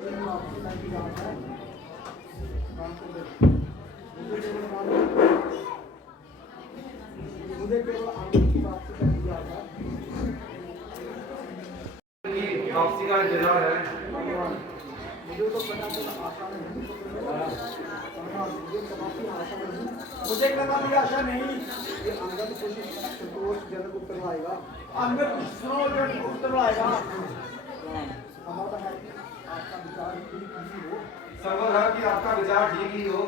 मुझे केवल आगे की बात से कर दिया था कि वापसी का इंतजार है। मुझे तो पता चला आशा नहीं मुझे कभी आशा नहीं ये अंगद कुछ संतोषजनक उत्तर लाएगा अंगद कुछ संतोषजनक उत्तर लाएगा हमारा है कि आपका विचार ठीक ही हो संभव है कि आपका विचार ठीक ही हो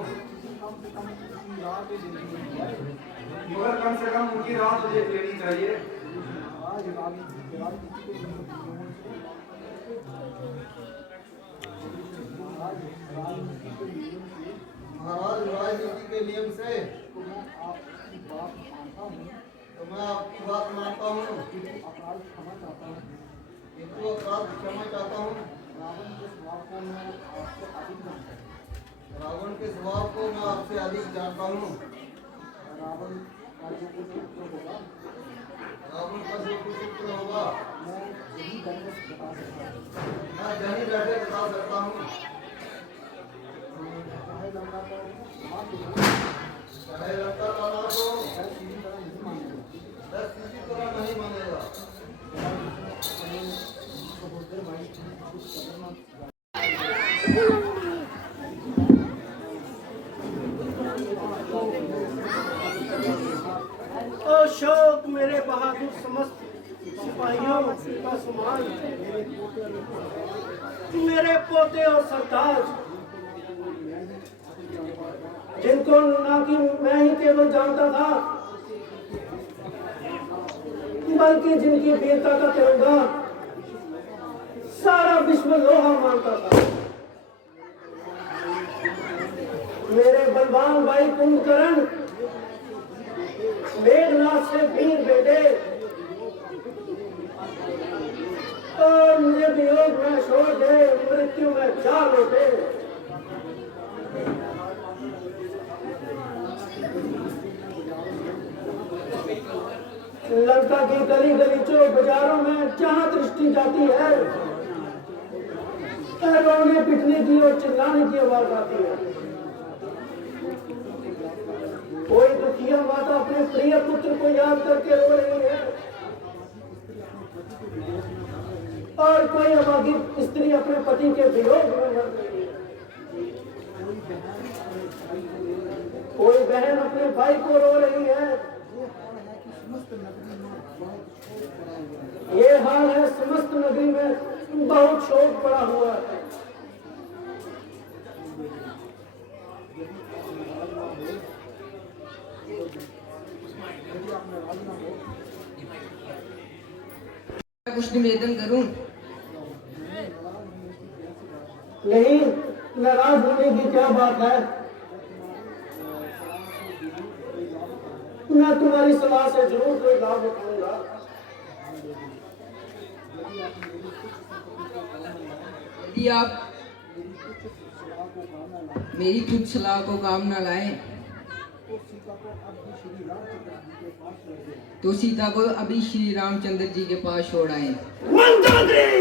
कम से कम उसकी राह तो देखनी है मगर कम से कम उनकी राह तो देख लेनी चाहिए। आज राजनीति के महाराज राजनीति के नियम से तो मैं आपकी बात मानता हूँ तो मैं आपकी बात मानता हूँ, किंतु अपराध क्षमा चाहता हूँ किंतु अपराध क्षमा चाहता हूँ। रावण के स्वभाव को मैं आपसे अधिक जानता हूँ रावण के स्वभाव को मैं आपसे अधिक जानता हूँ। रावण का जो कुछ उत्तर होगा रावण का जो कुछ उत्तर होगा मैं यही दंड बता सकता हूँ मैं जहीं बैठे बता सकता हूँ। चाहे लंका का मार दो चाहे लड़का का नाम हो, मैं सीधी तरह नहीं मानेगा बस किसी तरह नहीं मानेगा। सहोदर भाई कुछ करना अशोक मेरे बहादुर समस्त सिपाहियों का सम्मान मेरे पोते और सरताज जिनको ना कि मैं ही केवल जानता था बल्कि जिनकी वीरता का तिरंगा सारा विश्व लोहा मानता था। मेरे बलवान भाई कुंभकर्ण मेघनाथ से वीर बेटे और मुझे वियोग में छोड़ दे मृत्यु में जा लौटे। लंका की गली गलीचों बाजारों में जहां दृष्टि जाती है रोने पिटने की और चिल्लाने की आवाज आती है। कोई दुखिया माता अपने प्रिय पुत्र को याद करके रो रही है और कोई अभागी स्त्री अपने पति के वियोग में मर रही है। कोई बहन अपने भाई को रो रही है। ये हाल है समस्त नगरी में बहुत शोक पड़ा हुआ है। कुछ निवेदन करूं? नहीं, नाराज होने की क्या बात है। मैं तुम्हारी सलाह से जरूर कोई लाभ उठाऊंगा। यदि आप मेरी कुछ सलाह को काम न लाए तो सीता को अभी श्री रामचंद्र जी के पास छोड़ आए। मंदोदरी,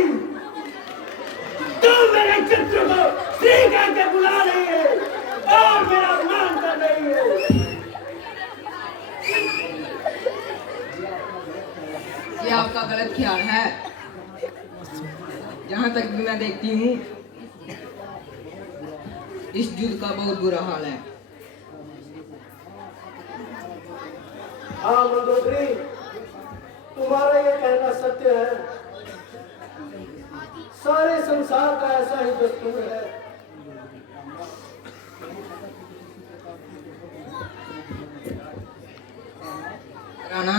तुम मेरे चित्र को श्री कह के बुला रही है और मेरा अपमान कर रही है। ये आपका गलत ख्याल है। जहाँ तक भी मैं देखती हूँ इस युद्ध का बहुत बुरा हाल है। हाँ मंदोदरी, तुम्हारा ये कहना सत्य है। सारे संसार का ऐसा ही दस्तूर है। राणा,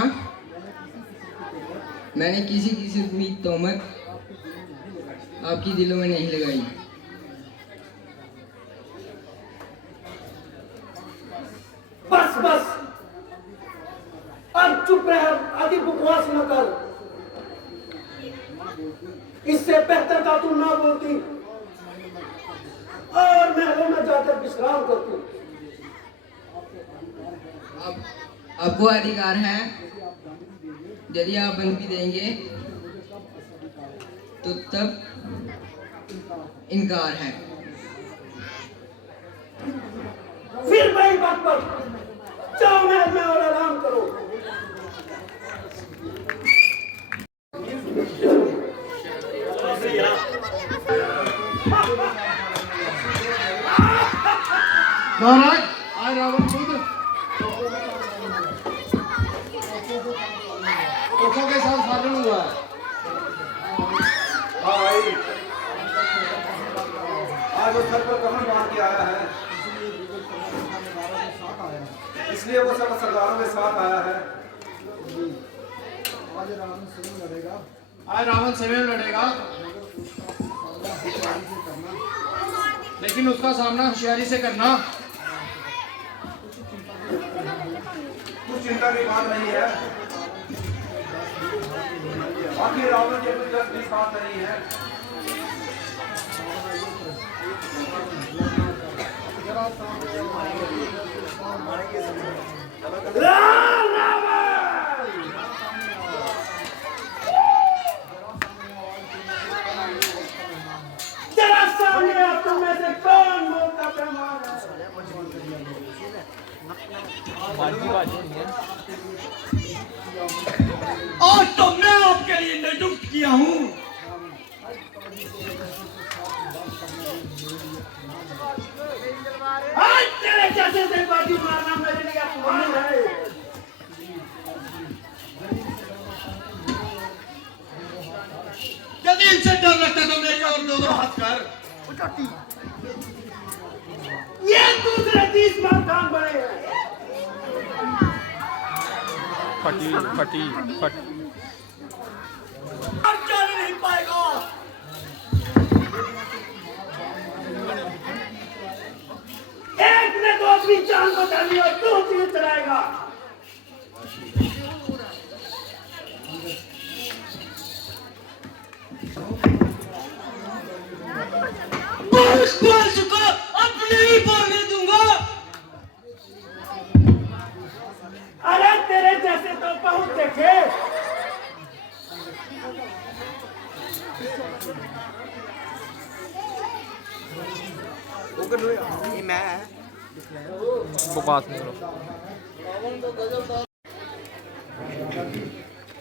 मैंने किसी किसी की तोहमत आपकी दिलों में नहीं लगाई। बस बस, अब चुप रह, अधिक बकवास न कर। इससे बेहतर था तू ना बोलती और महलों में जाकर विश्राम करती। आपको अधिकार है, यदि आप अनुमति देंगे तो तब इनकार है। फिर वही बात पर जाओ महल में और आराम करो। महाराज आज रावण खुद तोपों के साथ साजन हुआ है। हाँ भाई, आज वो सर पर कमर बांध के आया है, इसलिए वो सब सरदारों के साथ आया है। आज रावण से लड़ेगा, आज रावण से लड़ेगा, लेकिन उसका सामना होशियारी से करना। कुछ चिंता की बात नहीं है, आखिर रावण के कुछ दस भी साथ नहीं है। जरा सामने आओ, तुम में से कौन मौका पे मारा? आज तो मैं आपके लिए नियुक्त किया हूँ। आज तेरे जैसे से बाजी मारना मेरे लिए अपमान है। यदि इनसे डर लगता तो मेरी और दो हाथ कर। ये दूसरे 30 बार काम बने हैं। अब चल नहीं पाएगा। एक ने तो अपनी जान बचा ली और दो तीर चलाएगा। बोल चुका, अब नहीं बोलने दूंगा। अरे तेरे जैसे तो बहुत देखे।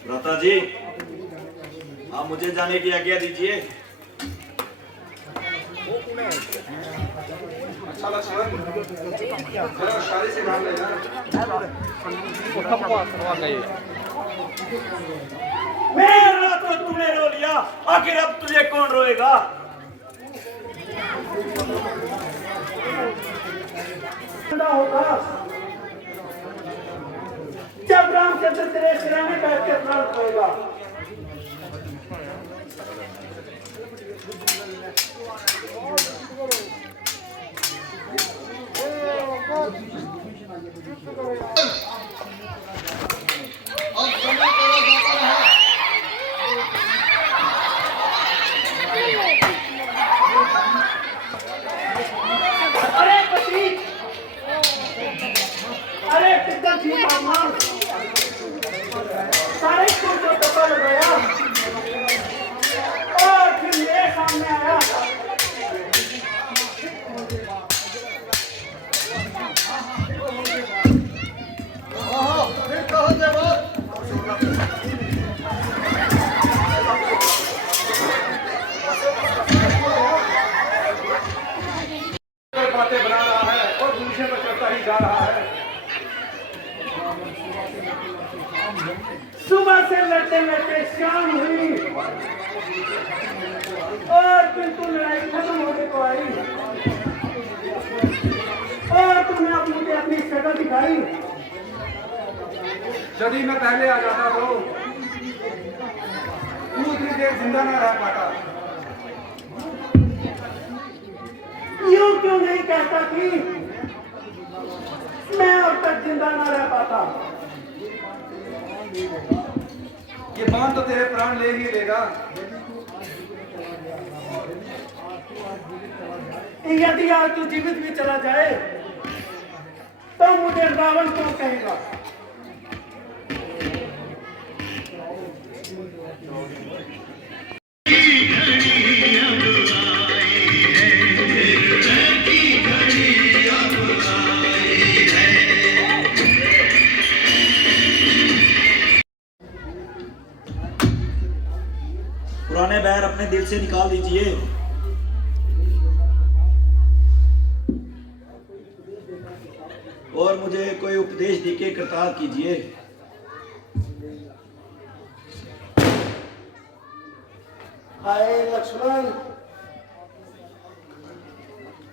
भ्राता जी, आप मुझे जाने की आज्ञा दीजिए। अच्छा लक्ष्मण, जरा होशियारी से काम लेना। मेरा तो तूने रो लिया, आखिर अब तुझे कौन रोएगा? होगा जब रामचंद्र तेरे सिरा में बैठ के प्राण खोएगा। अब समय तेरा जाता रहा। अरे पति, अरे कितना जी मामा, सारे को तो पता लगाया और फिर मेरे सामने आया। फिर कहो देवर। बातें बना रहा है और दूसरे पर चढ़ता ही जा रहा है। सुबह से लड़ते लड़ते शाम हुई और बिल्कुल लड़ाई खत्म होने को आई और तुमने अब मुझे अपनी शक्ल दिखाई। यदि मैं पहले आ जाता तो तू इतनी देर जिंदा ना रह पाता। यूं क्यों नहीं कहता कि मैं अब तक जिंदा ना रह पाता? ये बांध तो तेरे प्राण ले ही लेगा। यदि आज तू जीवित भी चला जाए तो मुझे रावण क्यों कहेगा? से निकाल दीजिए। और मुझे कोई उपदेश देके कृतार्थ कीजिए। हाय लक्ष्मण,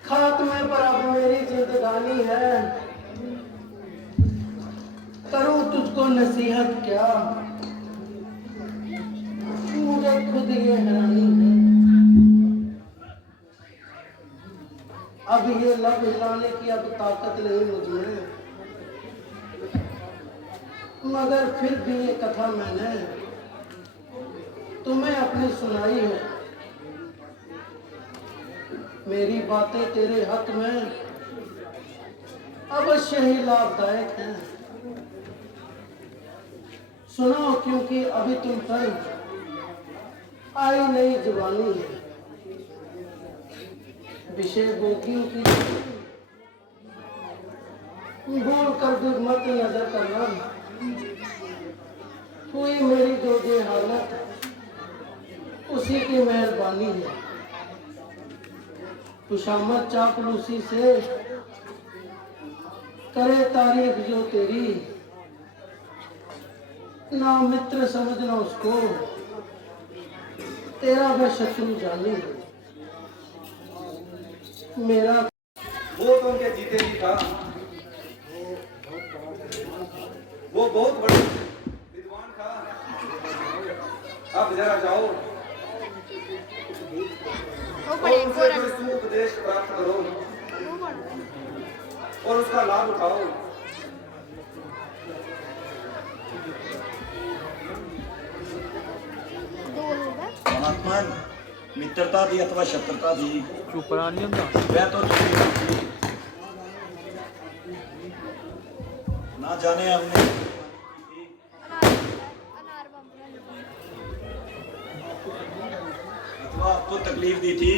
खात्मे पर अब मेरी जिंदगानी है। करूं तुझको नसीहत क्या, मुझे खुद ये हैरानी है। अब ये लब हिलाने की अब ताकत नहीं मुझमें, मगर फिर भी ये कथा मैंने तुम्हें अपनी सुनाई है। मेरी बातें तेरे हक में अवश्य ही लाभदायक हैं। सुनो, क्योंकि अभी तुम पर आई नई जुबानी है। विषय भोगियों की भूल कर भी मत नजर करना। हुई मेरी जो ये हालत उसी की मेहरबानी है। खुशामद चापलूसी से करे तारीफ जो तेरी, ना मित्र समझना उसको, तेरा वह शत्रु जानी है। मेरा वो तो उनके जीते ही था। वो बहुत बड़े विद्वान था। अब जरा जाओ और उनसे कोई सुपदेश प्राप्त करो और उसका लाभ उठाओ। महात्मा, मित्रता थी अथवा शत्रुता थी, वह तो थी। ना जाने हमने अथवा आपको तकलीफ दी थी।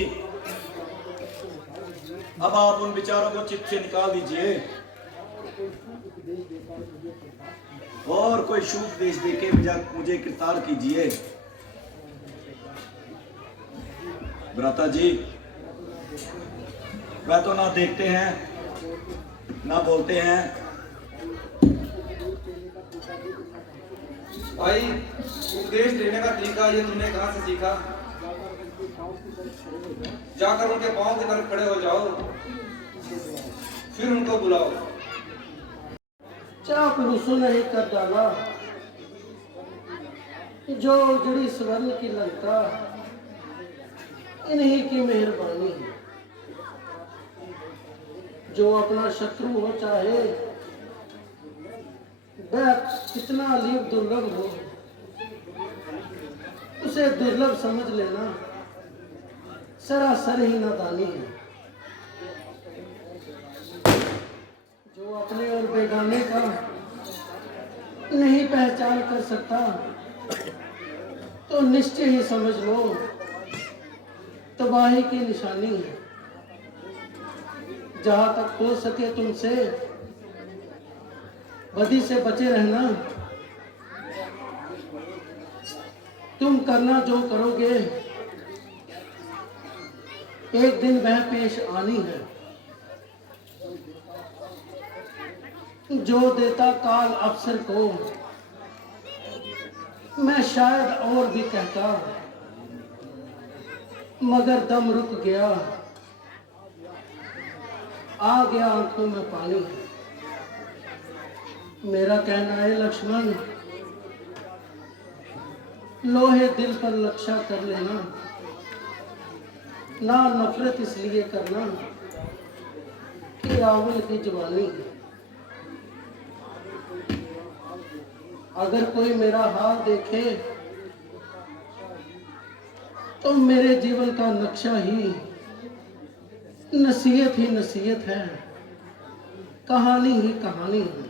अब आप उन विचारों को चित्त से निकाल दीजिए और कोई शुभ उपदेश देके मुझे कृतार्थ कीजिए। भ्राता जी, वह तो ना देखते हैं ना बोलते हैं। भाई, उपदेश देने का तरीका ये तुमने कहाँ से सीखा? जाकर उनके पांव की तरफ खड़े हो जाओ, फिर उनको बुलाओ। चापलूसों ने ही कर डाला जो उजड़ी स्वर्ण की लंका, इन्हीं की मेहरबानी है। जो अपना शत्रु हो चाहे वह कितना अलीब दुर्लभ हो, उसे दुर्लभ समझ लेना सरासर ही नादानी है। जो अपने और बेगाने का नहीं पहचान कर सकता तो निश्चय ही समझ लो तबाही की निशानी है। जहां तक हो सके तुमसे बदी से बचे रहना। तुम करना जो करोगे एक दिन वह पेश आनी है। जो देता काल अफसर को मैं शायद और भी कहता, मगर दम रुक गया, आ गया आंखों में पानी। मेरा कहना है लक्ष्मण, लोहे दिल पर लक्ष्य कर लेना, ना नफरत इसलिए करना कि रावण की जवानी है। अगर कोई मेरा हाल देखे तो मेरे जीवन का नक्शा ही नसीहत है, कहानी ही कहानी है।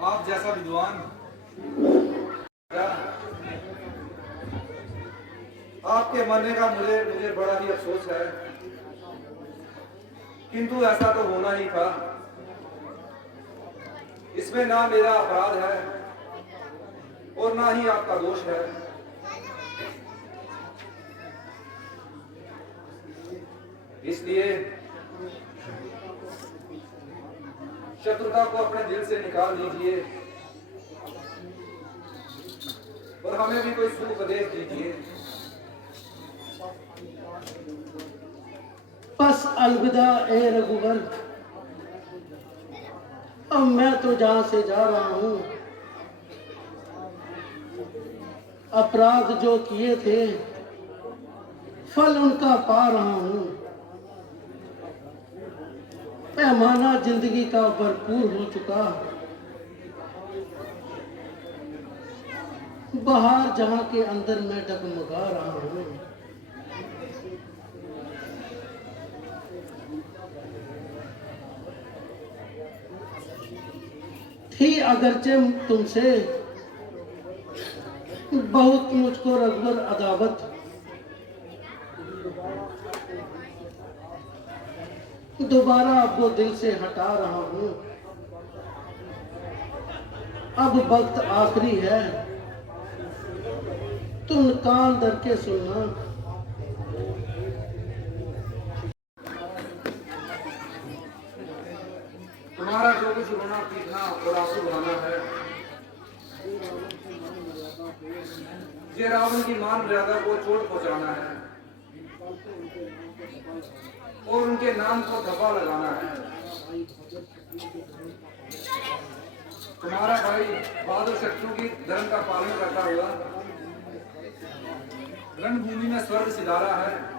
आप जैसा विद्वान, आपके मरने का मुझे बड़ा ही अफसोस है, किंतु ऐसा तो होना ही था। इसमें ना मेरा अपराध है और ना ही आपका दोष है। इसलिए शत्रुता को अपने दिल से निकाल दीजिए और हमें भी कोई सुपदेश दीजिए। बस अलविदा ए रघुवर, अब मैं तो जहां से जा रहा हूं, अपराध जो किए थे फल उनका पा रहा हूं। पैमाना जिंदगी का भरपूर हो चुका, बाहर जहां के अंदर मैं डगमगा रहा हूं। थी अगरचे तुमसे बहुत मुझको रघुवर अदावत, दोबारा अब वो दिल से हटा रहा हूं। अब वक्त आखिरी है, तुम कान धर के सुनना। तुम्हारा जो कुछ रोना पीटना और आंसू बहाना है, ये रावण की मान मर्यादा को चोट पहुंचाना है और उनके नाम को धब्बा लगाना है। तुम्हारा भाई बहादुर शत्रुओं की धर्म का पालन करता हुआ रणभूमि में स्वर्ग सिधारा है।